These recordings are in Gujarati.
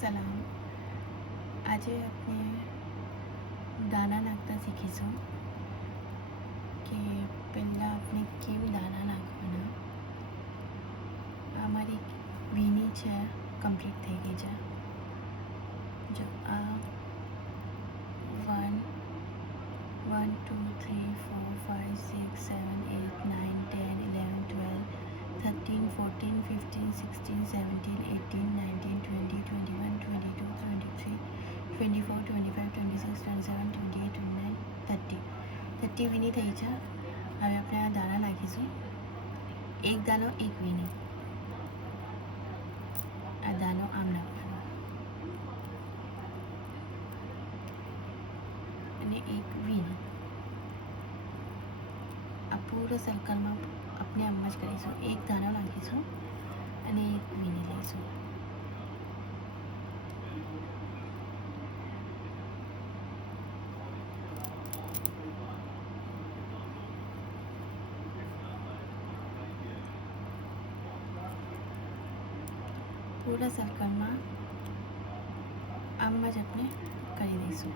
સલામ. આજે આપણે દાણા નાખતા શીખીશું કે પહેલાં આપણે કેવું દાણા નાખવાના. આ મારી વીણી છે, કમ્પ્લીટ થઈ ગઈ છે. જો આ 1 1 2 3 4 5 6 7 8 9 10 11 12 13 14 15 16 17 18 19 20 21 22 23 24 25 26 27 28 29 30 વીણી થઈ છે. હવે આપણે આ દાણા નાખીશું. એક દાણો એક વીણી. આ દાણો આમ નાખવાનો અને એક વીણી. આ પૂરા સર્કલમાં આપણે આમ જ કરીશું. એક દાણો નાખીશું અને એક વીણી લઈશું. પૂરા સર્કલમાં આમ જ આપણે કરી દઈશું.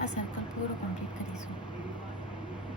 આ સર્કલ પૂરો કમ્પ્લીટ કરીશું.